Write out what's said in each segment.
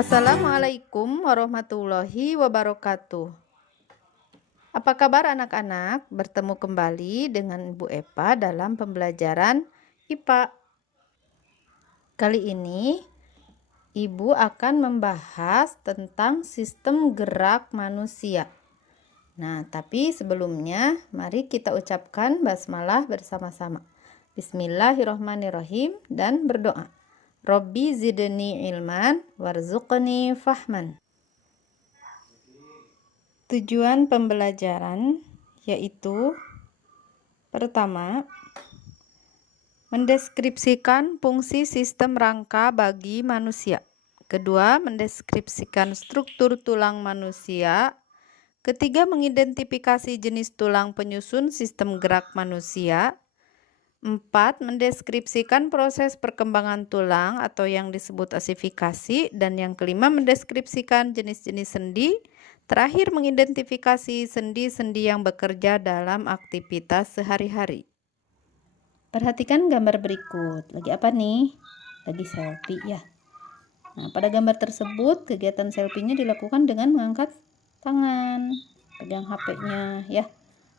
Assalamualaikum warahmatullahi wabarakatuh. Apa kabar anak-anak? Bertemu kembali dengan Bu Epa dalam pembelajaran IPA. Kali ini Ibu akan membahas tentang sistem gerak manusia. Nah, tapi sebelumnya mari kita ucapkan basmalah bersama-sama. Bismillahirrahmanirrahim dan berdoa. Robbi zidni ilman warzuqni fahman. Tujuan pembelajaran yaitu pertama, mendeskripsikan fungsi sistem rangka bagi manusia. Kedua, mendeskripsikan struktur tulang manusia. Ketiga, mengidentifikasi jenis tulang penyusun sistem gerak manusia. 4. Mendeskripsikan proses perkembangan tulang atau yang disebut osifikasi. Dan yang kelima, mendeskripsikan jenis-jenis sendi. Terakhir, mengidentifikasi sendi-sendi yang bekerja dalam aktivitas sehari-hari. Perhatikan gambar berikut. Lagi apa nih? Lagi selfie ya. Nah, pada gambar tersebut, kegiatan selfie-nya dilakukan dengan mengangkat tangan, pegang HP-nya ya,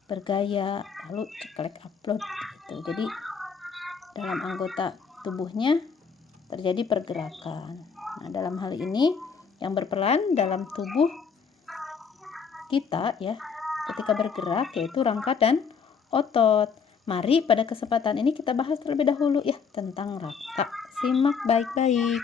bergaya, lalu ceklek upload gitu. Jadi dalam anggota tubuhnya terjadi pergerakan. Nah, dalam hal ini yang berperan dalam tubuh kita ya ketika bergerak yaitu rangka dan otot. Mari pada kesempatan ini kita bahas terlebih dahulu ya tentang rangka. Simak baik-baik.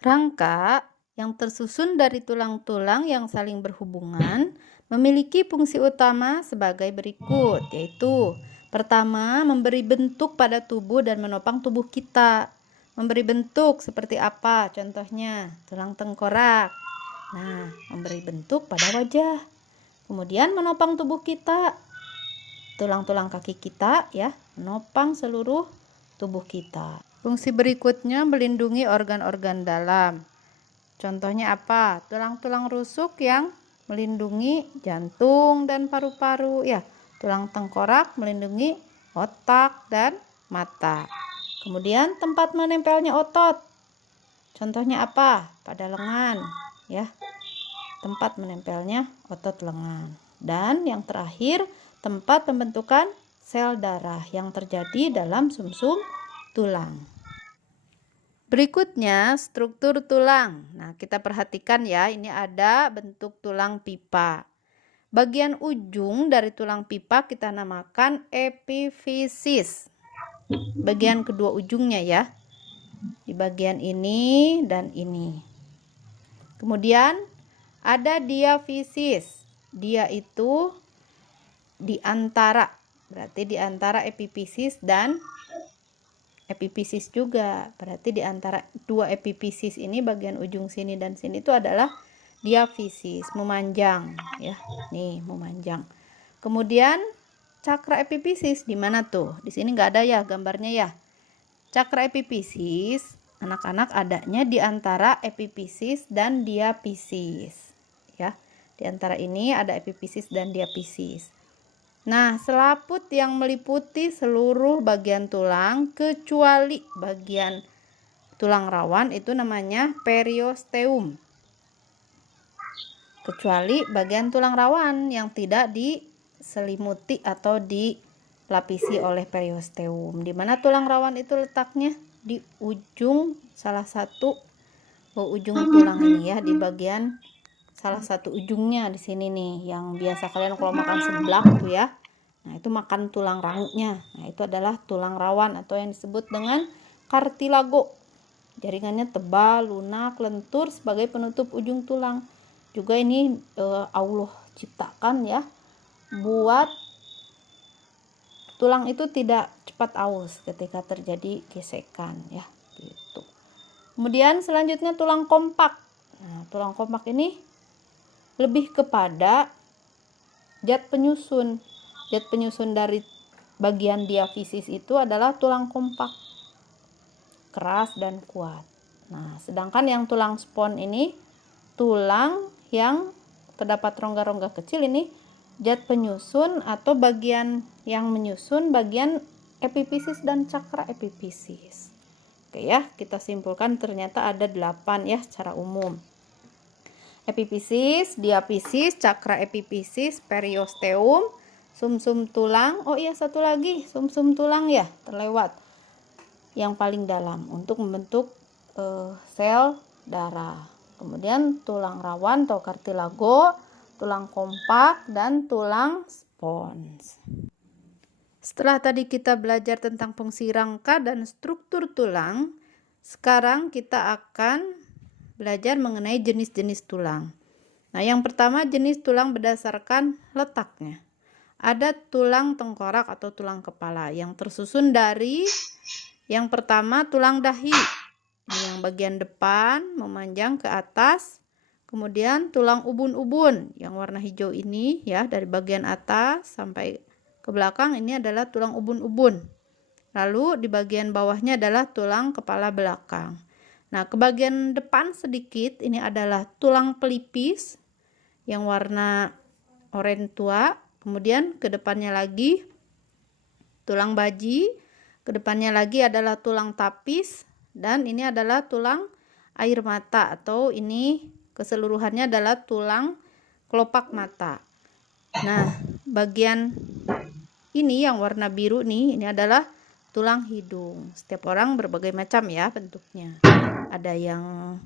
Rangka yang tersusun dari tulang-tulang yang saling berhubungan memiliki fungsi utama sebagai berikut, yaitu pertama, memberi bentuk pada tubuh dan menopang tubuh kita. Memberi bentuk seperti apa? Contohnya, tulang tengkorak. Nah, memberi bentuk pada wajah. Kemudian menopang tubuh kita. Tulang-tulang kaki kita ya, menopang seluruh tubuh kita. Fungsi berikutnya melindungi organ-organ dalam. Contohnya apa? Tulang-tulang rusuk yang melindungi jantung dan paru-paru ya. Tulang tengkorak melindungi otak dan mata. Kemudian tempat menempelnya otot. Contohnya apa? Pada lengan ya. Tempat menempelnya otot lengan. Dan yang terakhir, tempat pembentukan sel darah yang terjadi dalam sumsum tulang. Berikutnya, struktur tulang. Nah, kita perhatikan ya, ini ada bentuk tulang pipa. Bagian ujung dari tulang pipa kita namakan epifisis. Bagian kedua ujungnya ya. Di bagian ini dan ini. Kemudian ada diafisis. Dia itu di antara, berarti di antara epifisis dan epifisis juga. Berarti di antara dua epifisis ini bagian ujung sini dan sini itu adalah diafisis, memanjang ya. Nih, memanjang. Kemudian cakra epifisis di mana tuh? Di sini nggak ada ya gambarnya ya. Cakra epifisis anak-anak adanya di antara epifisis dan diafisis ya. Di antara ini ada epifisis dan diafisis. Nah, selaput yang meliputi seluruh bagian tulang kecuali bagian tulang rawan itu namanya periosteum. Kecuali bagian tulang rawan yang tidak diselimuti atau dilapisi oleh periosteum. Di mana tulang rawan itu letaknya? Di ujung salah satu ujung tulang ini ya, di bagian salah satu ujungnya di sini nih, yang biasa kalian kalau makan seblak tuh ya. Nah, itu makan tulang rangunya. Nah, itu adalah tulang rawan atau yang disebut dengan kartilago. Jaringannya tebal, lunak, lentur sebagai penutup ujung tulang. Juga ini Allah ciptakan ya buat tulang itu tidak cepat aus ketika terjadi gesekan ya, gitu. Kemudian selanjutnya tulang kompak. Nah, tulang kompak ini lebih kepada zat penyusun. Zat penyusun dari bagian diafisis itu adalah tulang kompak, keras dan kuat. Nah, sedangkan yang tulang spons ini, tulang yang terdapat rongga-rongga kecil ini, zat penyusun atau bagian yang menyusun bagian epifisis dan cakra epifisis. Oke ya, kita simpulkan ternyata ada 8 ya secara umum. Epifisis, diafisis, cakra epifisis, periosteum, sumsum tulang. Oh iya, satu lagi, sumsum tulang ya, terlewat. Yang paling dalam untuk membentuk sel darah. Kemudian tulang rawan atau kartilago, tulang kompak, dan tulang spons. Setelah tadi kita belajar tentang fungsi rangka dan struktur tulang, sekarang kita akan belajar mengenai jenis-jenis tulang. Nah, yang pertama jenis tulang berdasarkan letaknya. Ada tulang tengkorak atau tulang kepala yang tersusun dari yang pertama tulang dahi. Ini yang bagian depan memanjang ke atas. Kemudian tulang ubun-ubun yang warna hijau ini ya, dari bagian atas sampai ke belakang ini adalah tulang ubun-ubun. Lalu di bagian bawahnya adalah tulang kepala belakang. Nah, ke bagian depan sedikit ini adalah tulang pelipis yang warna oranye tua. Kemudian ke depannya lagi tulang baji, ke depannya lagi adalah tulang tapis, dan ini adalah tulang air mata atau ini keseluruhannya adalah tulang kelopak mata. Nah, bagian ini yang warna biru nih, ini adalah tulang hidung. Setiap orang berbagai macam ya bentuknya. Ada yang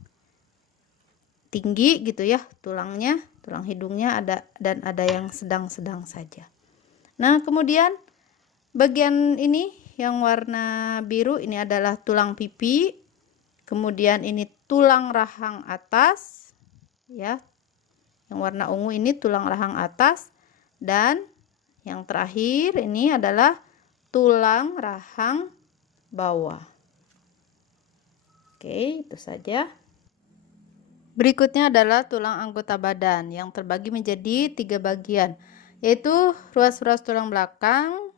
tinggi gitu ya tulangnya, tulang hidungnya ada, dan ada yang sedang-sedang saja. Nah, kemudian bagian ini yang warna biru ini adalah tulang pipi. Kemudian ini tulang rahang atas ya. Yang warna ungu ini tulang rahang atas, dan yang terakhir ini adalah tulang rahang bawah. Oke, itu saja. Berikutnya adalah tulang anggota badan yang terbagi menjadi 3 bagian, yaitu ruas-ruas tulang belakang,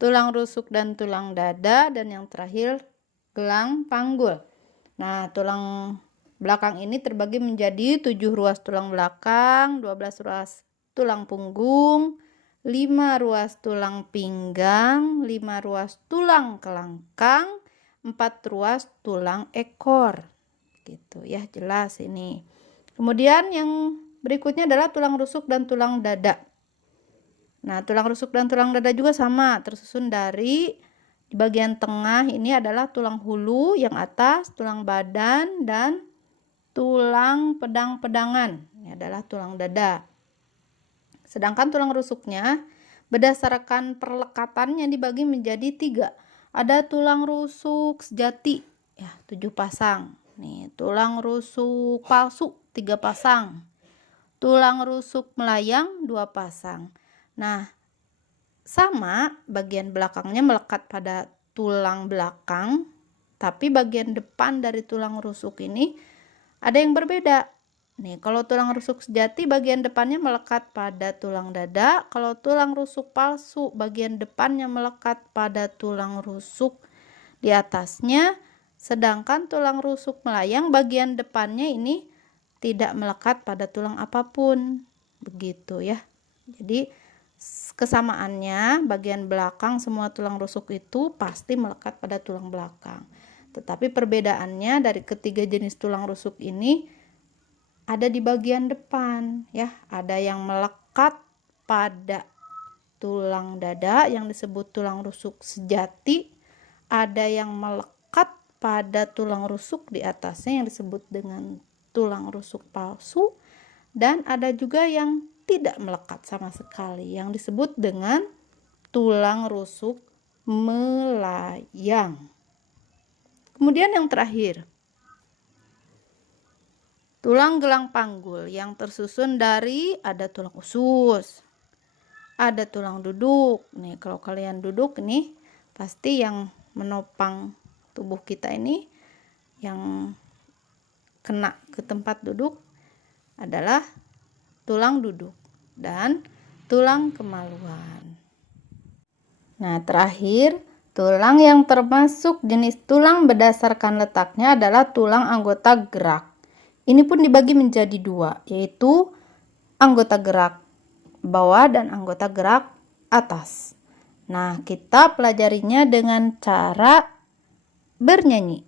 tulang rusuk dan tulang dada, dan yang terakhir gelang panggul. Nah, tulang belakang ini terbagi menjadi 7 ruas tulang belakang, 12 ruas tulang punggung, 5 ruas tulang pinggang, 5 ruas tulang kelangkang, 4 ruas tulang ekor. Gitu ya, jelas ini. Kemudian yang berikutnya adalah tulang rusuk dan tulang dada. Nah, tulang rusuk dan tulang dada juga sama, tersusun dari di bagian tengah ini adalah tulang hulu yang atas, tulang badan, dan tulang pedang-pedangan. Ini adalah tulang dada. Sedangkan tulang rusuknya berdasarkan perlekatannya dibagi menjadi 3. Ada tulang rusuk sejati ya, 7 pasang. Nih, tulang rusuk palsu 3 pasang. Tulang rusuk melayang 2 pasang. Nah, sama bagian belakangnya melekat pada tulang belakang, tapi bagian depan dari tulang rusuk ini ada yang berbeda. Nih, kalau tulang rusuk sejati bagian depannya melekat pada tulang dada, kalau tulang rusuk palsu bagian depannya melekat pada tulang rusuk di atasnya, sedangkan tulang rusuk melayang bagian depannya ini tidak melekat pada tulang apapun. Begitu ya. Jadi kesamaannya bagian belakang semua tulang rusuk itu pasti melekat pada tulang belakang. Tetapi perbedaannya dari ketiga jenis tulang rusuk ini ada di bagian depan ya, ada yang melekat pada tulang dada yang disebut tulang rusuk sejati, ada yang melekat pada tulang rusuk di atasnya yang disebut dengan tulang rusuk palsu, dan ada juga yang tidak melekat sama sekali yang disebut dengan tulang rusuk melayang. Kemudian yang terakhir, tulang gelang panggul yang tersusun dari ada tulang usus, ada tulang duduk. Nih, kalau kalian duduk nih, pasti yang menopang tubuh kita ini yang kena ke tempat duduk adalah tulang duduk dan tulang kemaluan. Nah, terakhir, tulang yang termasuk jenis tulang berdasarkan letaknya adalah tulang anggota gerak. Ini pun dibagi menjadi 2, yaitu anggota gerak bawah dan anggota gerak atas. Nah, kita pelajarinya dengan cara bernyanyi.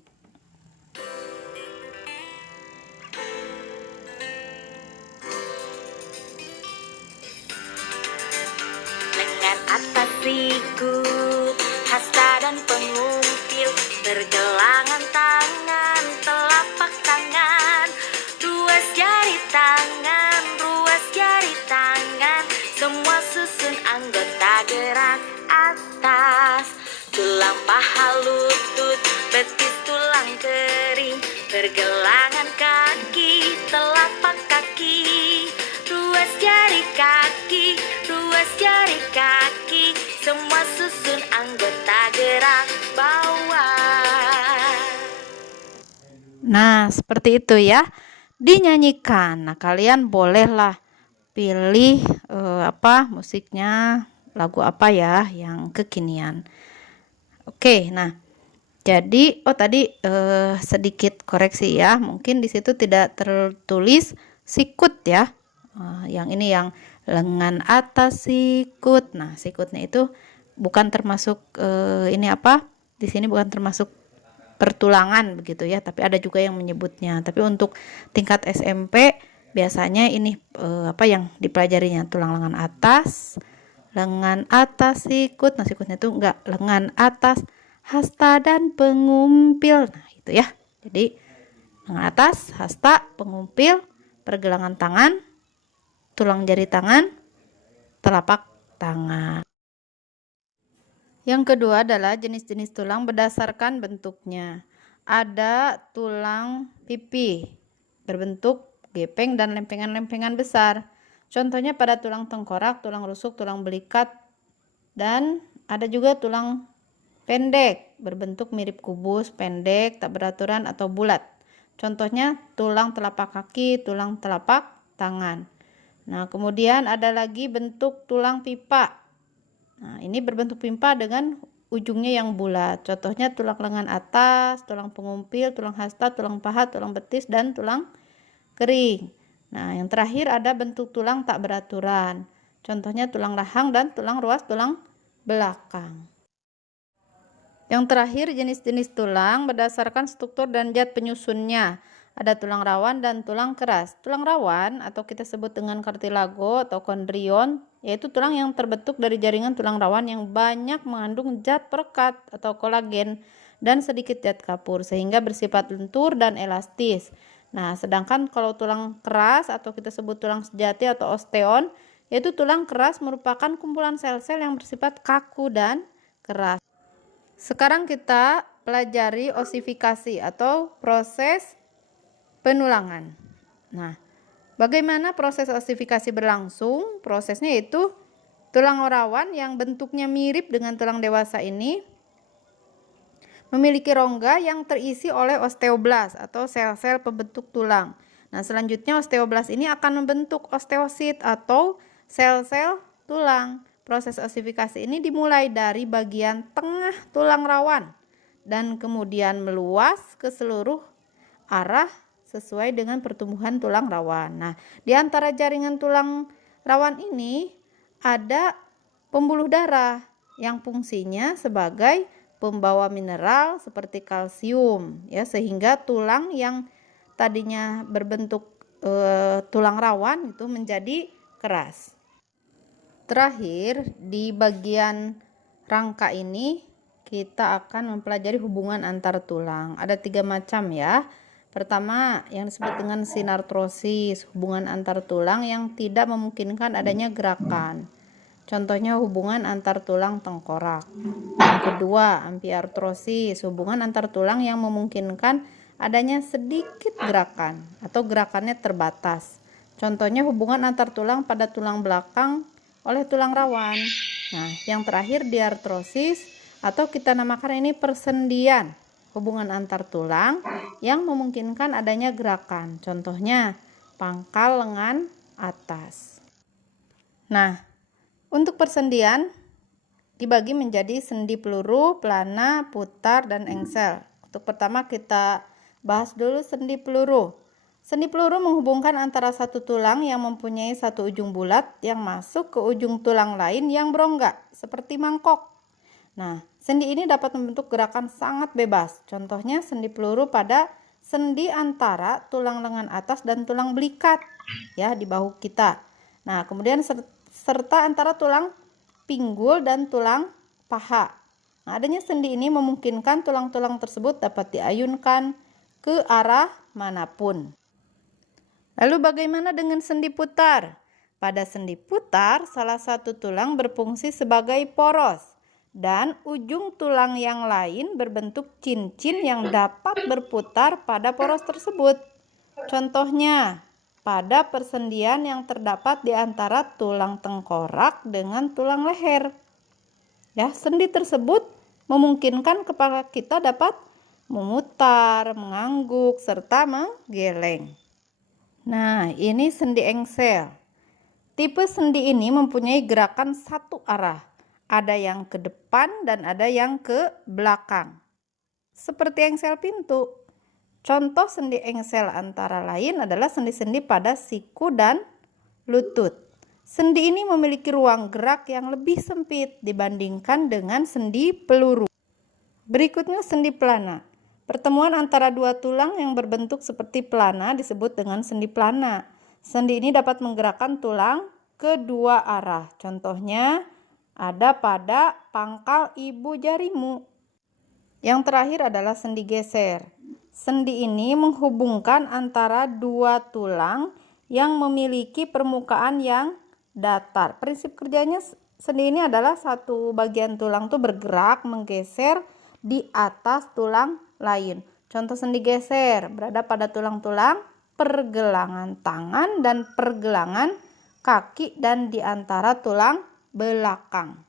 Lengan atas sikut, hasta dan pengumpil, pergelangan tangan, telapak tangan, ruas jari tangan, semua susun anggota gerak atas, tulang paha lutut, betis tulang kering, pergelangan kaki, telapak kaki, ruas jari kaki, semua susun anggota gerak bawah. Nah, seperti itu ya. Dinyanyikan. Nah, kalian bolehlah pilih musiknya, lagu apa ya yang kekinian. Oke, nah. Jadi, tadi sedikit koreksi ya. Mungkin di situ tidak tertulis sikut ya. Yang ini yang lengan atas sikut. Nah, sikutnya itu bukan termasuk di sini bukan termasuk pertulangan begitu ya, tapi ada juga yang menyebutnya. Tapi untuk tingkat SMP biasanya ini yang dipelajarinya tulang lengan atas sikut. Nah, sikutnya itu enggak lengan atas, hasta dan pengumpil. Nah, itu ya. Jadi lengan atas, hasta, pengumpil, pergelangan tangan, tulang jari tangan, telapak tangan. Yang kedua adalah jenis-jenis tulang berdasarkan bentuknya. Ada tulang pipi berbentuk gepeng dan lempengan-lempengan besar. Contohnya pada tulang tengkorak, tulang rusuk, tulang belikat, dan ada juga tulang pendek berbentuk mirip kubus, pendek, tak beraturan atau bulat. Contohnya tulang telapak kaki, tulang telapak tangan. Nah, kemudian ada lagi bentuk tulang pipa. Nah, ini berbentuk pipa dengan ujungnya yang bulat. Contohnya tulang lengan atas, tulang pengumpil, tulang hasta, tulang paha, tulang betis, dan tulang kering. Nah, yang terakhir ada bentuk tulang tak beraturan. Contohnya tulang rahang dan tulang ruas tulang belakang. Yang terakhir jenis-jenis tulang berdasarkan struktur dan zat penyusunnya. Ada tulang rawan dan tulang keras. Tulang rawan atau kita sebut dengan kartilago atau kondrion, yaitu tulang yang terbentuk dari jaringan tulang rawan yang banyak mengandung zat perekat atau kolagen dan sedikit zat kapur sehingga bersifat lentur dan elastis. Nah, sedangkan kalau tulang keras atau kita sebut tulang sejati atau osteon, yaitu tulang keras merupakan kumpulan sel-sel yang bersifat kaku dan keras. Sekarang kita pelajari osifikasi atau proses penulangan. Nah, bagaimana proses osifikasi berlangsung? Prosesnya yaitu tulang rawan yang bentuknya mirip dengan tulang dewasa ini memiliki rongga yang terisi oleh osteoblas atau sel-sel pembentuk tulang. Nah, selanjutnya osteoblas ini akan membentuk osteosit atau sel-sel tulang. Proses osifikasi ini dimulai dari bagian tengah tulang rawan dan kemudian meluas ke seluruh arah sesuai dengan pertumbuhan tulang rawan. Nah, di antara jaringan tulang rawan ini ada pembuluh darah yang fungsinya sebagai pembawa mineral seperti kalsium ya, sehingga tulang yang tadinya berbentuk tulang rawan itu menjadi keras. Terakhir, di bagian rangka ini kita akan mempelajari hubungan antar tulang. Ada 3 macam ya. Pertama, yang disebut dengan sinartrosis, hubungan antar tulang yang tidak memungkinkan adanya gerakan. Contohnya hubungan antar tulang tengkorak. Yang kedua, amfiartrosis, hubungan antar tulang yang memungkinkan adanya sedikit gerakan atau gerakannya terbatas. Contohnya hubungan antar tulang pada tulang belakang oleh tulang rawan. Nah, yang terakhir diartrosis atau kita namakan ini persendian, hubungan antar tulang yang memungkinkan adanya gerakan. Contohnya pangkal lengan atas. Nah, untuk persendian dibagi menjadi sendi peluru, pelana, putar, dan engsel. Untuk pertama kita bahas dulu sendi peluru. Sendi peluru menghubungkan antara satu tulang yang mempunyai satu ujung bulat yang masuk ke ujung tulang lain yang berongga seperti mangkok. Nah, sendi ini dapat membentuk gerakan sangat bebas. Contohnya sendi peluru pada sendi antara tulang lengan atas dan tulang belikat ya di bahu kita. Nah, kemudian serta antara tulang pinggul dan tulang paha. Nah, adanya sendi ini memungkinkan tulang-tulang tersebut dapat diayunkan ke arah manapun. Lalu bagaimana dengan sendi putar? Pada sendi putar, salah satu tulang berfungsi sebagai poros dan ujung tulang yang lain berbentuk cincin yang dapat berputar pada poros tersebut. Contohnya, pada persendian yang terdapat di antara tulang tengkorak dengan tulang leher. Ya, sendi tersebut memungkinkan kepala kita dapat memutar, mengangguk, serta menggeleng. Nah, ini sendi engsel. Tipe sendi ini mempunyai gerakan satu arah. Ada yang ke depan dan ada yang ke belakang. Seperti engsel pintu. Contoh sendi engsel antara lain adalah sendi-sendi pada siku dan lutut. Sendi ini memiliki ruang gerak yang lebih sempit dibandingkan dengan sendi peluru. Berikutnya sendi pelana. Pertemuan antara dua tulang yang berbentuk seperti pelana disebut dengan sendi pelana. Sendi ini dapat menggerakkan tulang kedua arah. Contohnya ada pada pangkal ibu jarimu. Yang terakhir adalah sendi geser. Sendi ini menghubungkan antara dua tulang yang memiliki permukaan yang datar. Prinsip kerjanya sendi ini adalah satu bagian tulang tuh bergerak menggeser di atas tulang lain. Contoh sendi geser berada pada tulang-tulang pergelangan tangan dan pergelangan kaki dan di antara tulang belakang.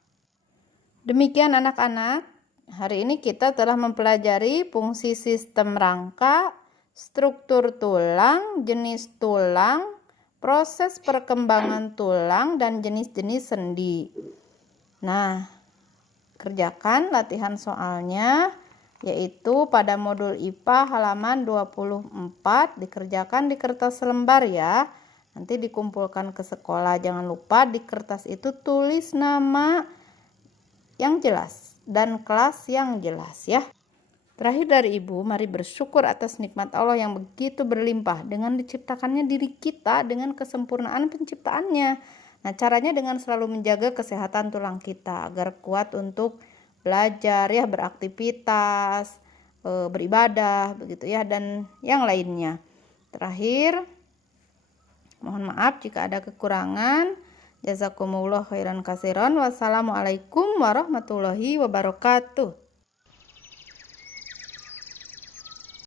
Demikian anak-anak, hari ini kita telah mempelajari fungsi sistem rangka, struktur tulang, jenis tulang, proses perkembangan tulang, dan jenis-jenis sendi. Nah, kerjakan latihan soalnya, yaitu pada modul IPA halaman 24, dikerjakan di kertas selembar ya. Nanti dikumpulkan ke sekolah. Jangan lupa di kertas itu tulis nama yang jelas dan kelas yang jelas ya. Terakhir dari Ibu, mari bersyukur atas nikmat Allah yang begitu berlimpah dengan diciptakannya diri kita dengan kesempurnaan penciptaannya. Nah, caranya dengan selalu menjaga kesehatan tulang kita agar kuat untuk belajar ya, beraktivitas, beribadah begitu ya, dan yang lainnya. Terakhir, mohon maaf jika ada kekurangan. Jazakumullah khairan katsiran. Wassalamualaikum warahmatullahi wabarakatuh.